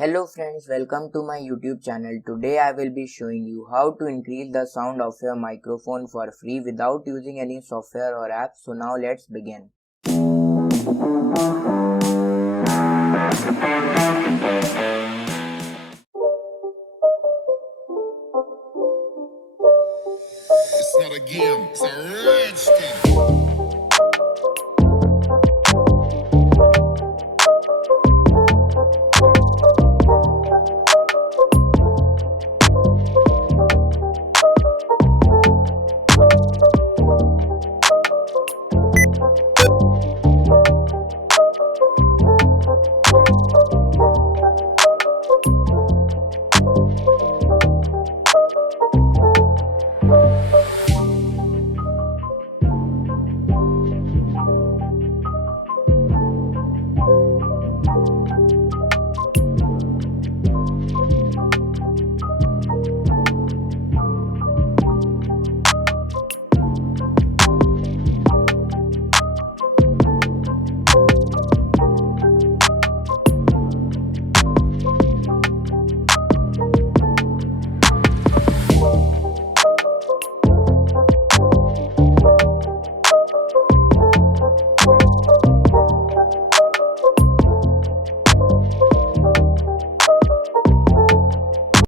Hello friends, welcome to my YouTube channel. Today I will be showing you how to increase the sound of your microphone for free without using any software or app. So now let's begin. It's not a game, it's a